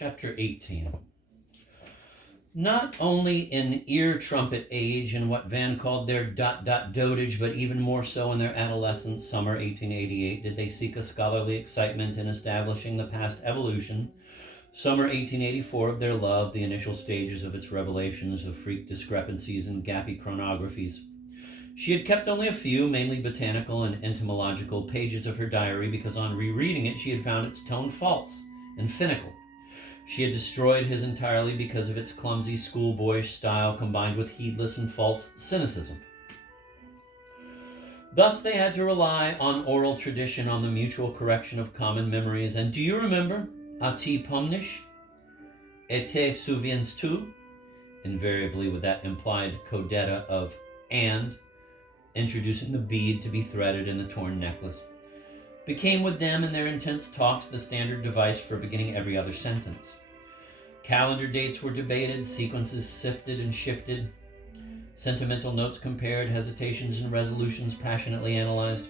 Chapter 18. Not only in ear trumpet age and what Van called their dotage, but even more so in their adolescence, summer 1888, did they seek a scholarly excitement in establishing the past evolution, summer 1884, of their love, the initial stages of its revelations of freak discrepancies and gappy chronographies. She had kept only a few, mainly botanical and entomological, pages of her diary because on rereading it she had found its tone false and finical. She had destroyed his entirely because of its clumsy schoolboyish style combined with heedless and false cynicism. Thus they had to rely on oral tradition, on the mutual correction of common memories. And do you remember? As-tu pomnish? Et te souviens-tu? Invariably with that implied codetta of and, introducing the bead to be threaded in the torn necklace, became with them in their intense talks the standard device for beginning every other sentence. Calendar dates were debated, sequences sifted and shifted, sentimental notes compared, hesitations and resolutions passionately analyzed.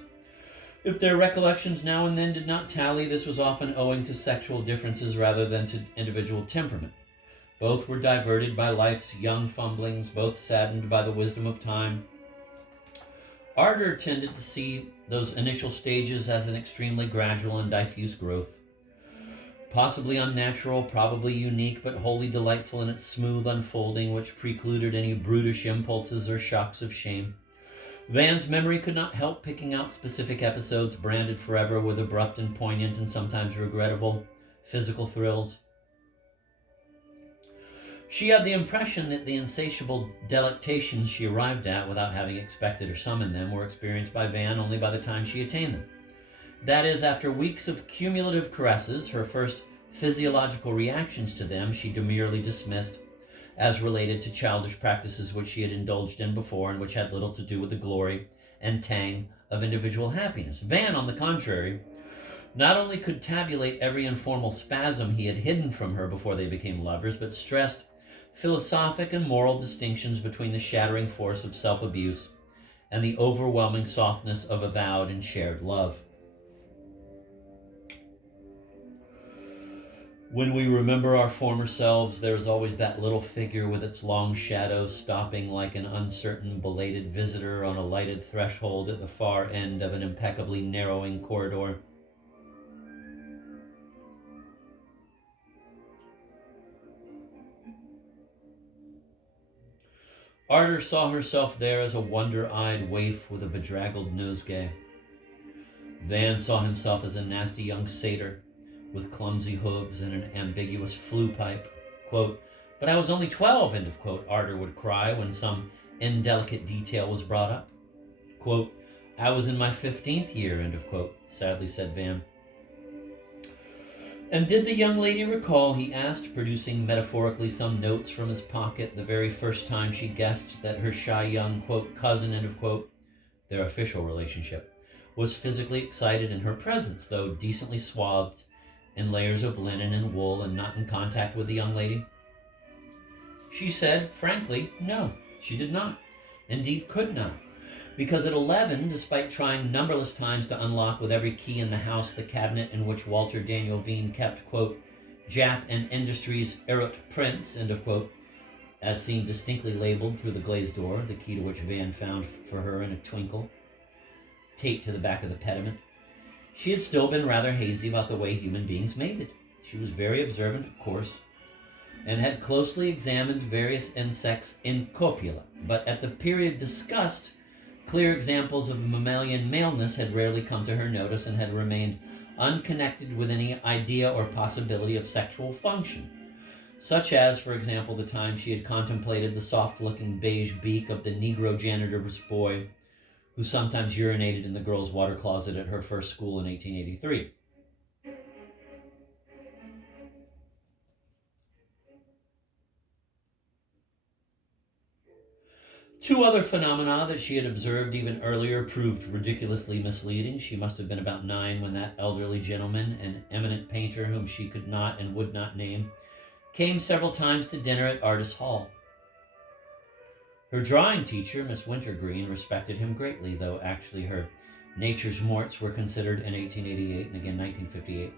If their recollections now and then did not tally, this was often owing to sexual differences rather than to individual temperament. Both were diverted by life's young fumblings, both saddened by the wisdom of time. Ardor tended to see those initial stages as an extremely gradual and diffuse growth. Possibly unnatural, probably unique, but wholly delightful in its smooth unfolding, which precluded any brutish impulses or shocks of shame. Van's memory could not help picking out specific episodes branded forever with abrupt and poignant and sometimes regrettable physical thrills. She had the impression that the insatiable delectations she arrived at without having expected or summoned them were experienced by Van only by the time she attained them. That is, after weeks of cumulative caresses, her first physiological reactions to them she demurely dismissed as related to childish practices which she had indulged in before and which had little to do with the glory and tang of individual happiness. Van, on the contrary, not only could tabulate every informal spasm he had hidden from her before they became lovers, but stressed philosophic and moral distinctions between the shattering force of self-abuse and the overwhelming softness of avowed and shared love. When we remember our former selves, there is always that little figure with its long shadow stopping like an uncertain, belated visitor on a lighted threshold at the far end of an impeccably narrowing corridor. Ardor saw herself there as a wonder-eyed waif with a bedraggled nosegay. Van saw himself as a nasty young satyr with clumsy hooves and an ambiguous flue pipe. Quote, "But I was only 12, end of quote," Ardor would cry when some indelicate detail was brought up. Quote, "I was in my 15th year, end of quote," sadly said Van. "And did the young lady recall," he asked, producing metaphorically some notes from his pocket, the very first time she guessed that her shy young, quote, "cousin," end of quote, their official relationship, was physically excited in her presence, though decently swathed in layers of linen and wool and not in contact with the young lady? She said, frankly, no, she did not. Indeed, could not. Because at 11, despite trying numberless times to unlock with every key in the house the cabinet in which Walter Daniel Veen kept, quote, "Jap and Industries Erot Prints," end of quote, as seen distinctly labeled through the glazed door, the key to which Van found for her in a twinkle, taped to the back of the pediment, she had still been rather hazy about the way human beings mated. She was very observant, of course, and had closely examined various insects in copula, but at the period discussed, clear examples of mammalian maleness had rarely come to her notice and had remained unconnected with any idea or possibility of sexual function, such as, for example, the time she had contemplated the soft-looking beige beak of the Negro janitor's boy who sometimes urinated in the girls' water closet at her first school in 1883. Two other phenomena that she had observed even earlier proved ridiculously misleading. She must have been about 9 when that elderly gentleman, an eminent painter whom she could not and would not name, came several times to dinner at Artis Hall. Her drawing teacher, Miss Wintergreen, respected him greatly, though actually her Nature's Morts were considered in 1888 and again 1958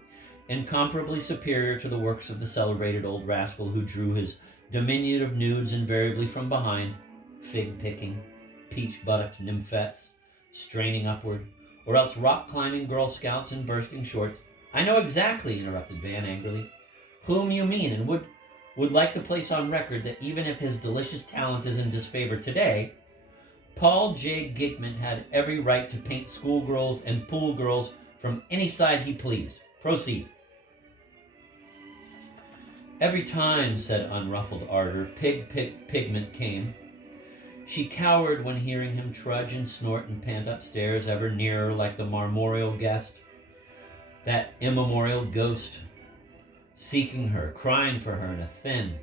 incomparably superior to the works of the celebrated old rascal who drew his diminutive nudes invariably from behind, fig-picking, peach-buttocked nymphets, straining upward, or else rock-climbing Girl Scouts in bursting shorts. I know exactly, interrupted Van angrily, whom you mean, and would like to place on record that even if his delicious talent is in disfavor today, Paul J. Gigment had every right to paint schoolgirls and pool girls from any side he pleased. Proceed. Every time, said unruffled ardor, Pigment came, she cowered when hearing him trudge and snort and pant upstairs, ever nearer like the marmoreal guest, that immemorial ghost, seeking her, crying for her in a thin,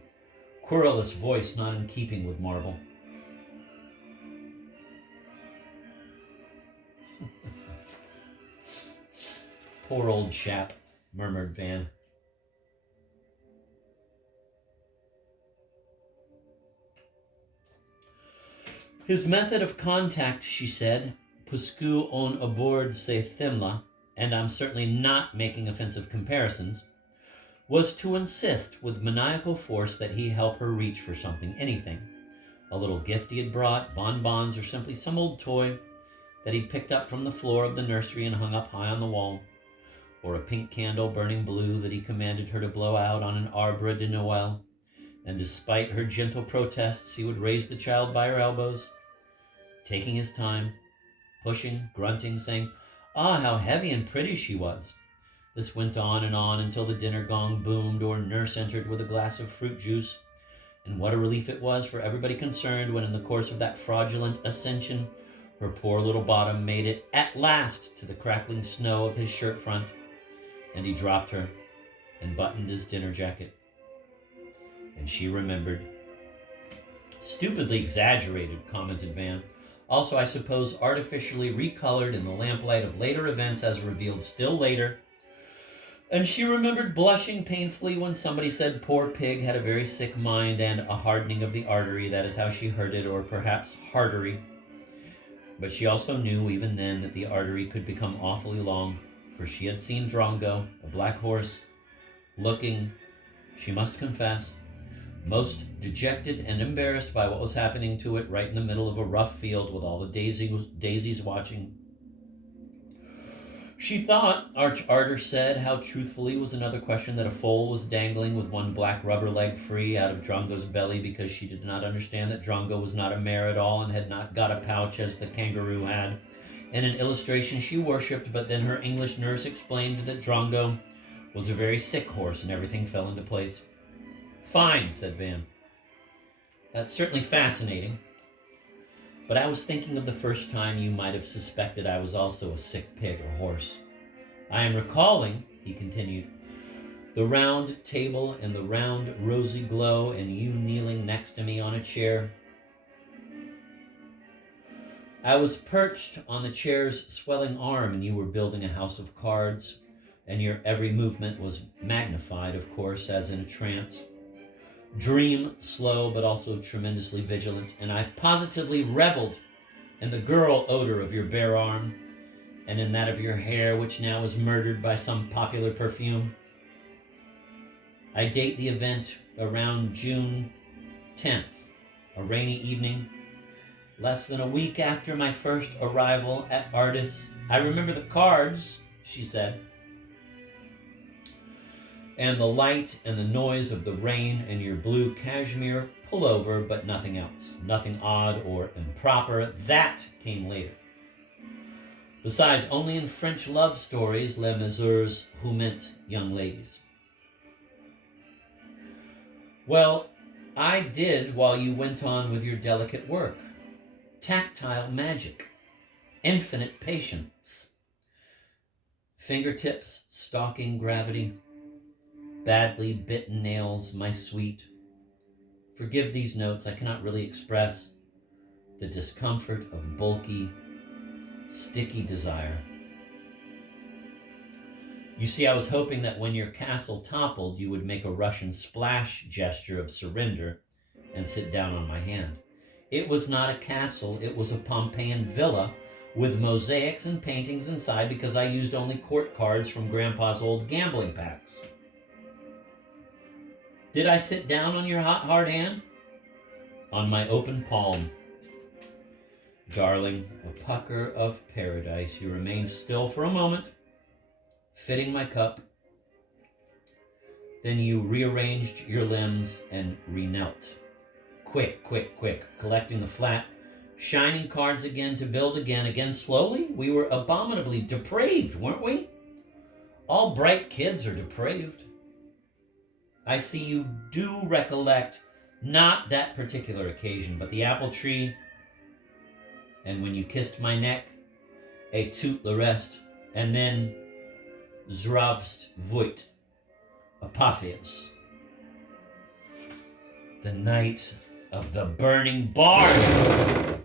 querulous voice not in keeping with marble. Poor old chap, murmured Van. His method of contact, she said, puisque on aborde ce thème-là, and I'm certainly not making offensive comparisons, was to insist with maniacal force that he help her reach for something, anything. A little gift he had brought, bonbons, or simply some old toy that he'd picked up from the floor of the nursery and hung up high on the wall, or a pink candle burning blue that he commanded her to blow out on an arbre de Noël, and despite her gentle protests, he would raise the child by her elbows, taking his time, pushing, grunting, saying, "Ah, how heavy and pretty she was." This went on until the dinner gong boomed or nurse entered with a glass of fruit juice, and what a relief it was for everybody concerned when in the course of that fraudulent ascension, her poor little bottom made it at last to the crackling snow of his shirt front, and he dropped her and buttoned his dinner jacket. And she remembered. Stupidly exaggerated, commented Van. Also, I suppose, artificially recolored in the lamplight of later events as revealed still later. And she remembered blushing painfully when somebody said poor pig had a very sick mind and a hardening of the artery. That is how she heard it, or perhaps hardery. But she also knew even then that the artery could become awfully long, for she had seen Drongo, a black horse, looking, she must confess, most dejected and embarrassed by what was happening to it right in the middle of a rough field with all the daisies watching. She thought, Arch Ardor said, how truthfully was another question that a foal was dangling with one black rubber leg free out of Drongo's belly, because she did not understand that Drongo was not a mare at all and had not got a pouch as the kangaroo had. In an illustration she worshipped, but then her English nurse explained that Drongo was a very sick horse and everything fell into place. Fine, said Van. That's certainly fascinating. But I was thinking of the first time you might have suspected I was also a sick pig or horse. I am recalling, he continued, the round table and the round rosy glow and you kneeling next to me on a chair. I was perched on the chair's swelling arm and you were building a house of cards, and your every movement was magnified, of course, as in a trance. Dream slow, but also tremendously vigilant, and I positively reveled in the girl odor of your bare arm, and in that of your hair, which now is murdered by some popular perfume. I date the event around June 10th, a rainy evening, less than a week after my first arrival at Artis. I remember the cards, she said, and the light and the noise of the rain and your blue cashmere pullover, but nothing else. Nothing odd or improper. That came later. Besides, only in French love stories, les mesures who meant young ladies. Well, I did while you went on with your delicate work. Tactile magic. Infinite patience. Fingertips stalking gravity. Badly bitten nails, my sweet. Forgive these notes, I cannot really express the discomfort of bulky, sticky desire. You see, I was hoping that when your castle toppled, you would make a Russian splash gesture of surrender and sit down on my hand. It was not a castle, it was a Pompeian villa with mosaics and paintings inside because I used only court cards from Grandpa's old gambling packs. Did I sit down on your hot, hard hand? On my open palm. Darling, a pucker of paradise, you remained still for a moment, fitting my cup. Then you rearranged your limbs and re-knelt. Quick, quick, quick, collecting the flat, shining cards again to build again slowly. We were abominably depraved, weren't we? All bright kids are depraved. I see you do recollect not that particular occasion, but the apple tree, and when you kissed my neck, et tout le reste, and then Zdravstvuyt, Apotheos. The night of the burning barn.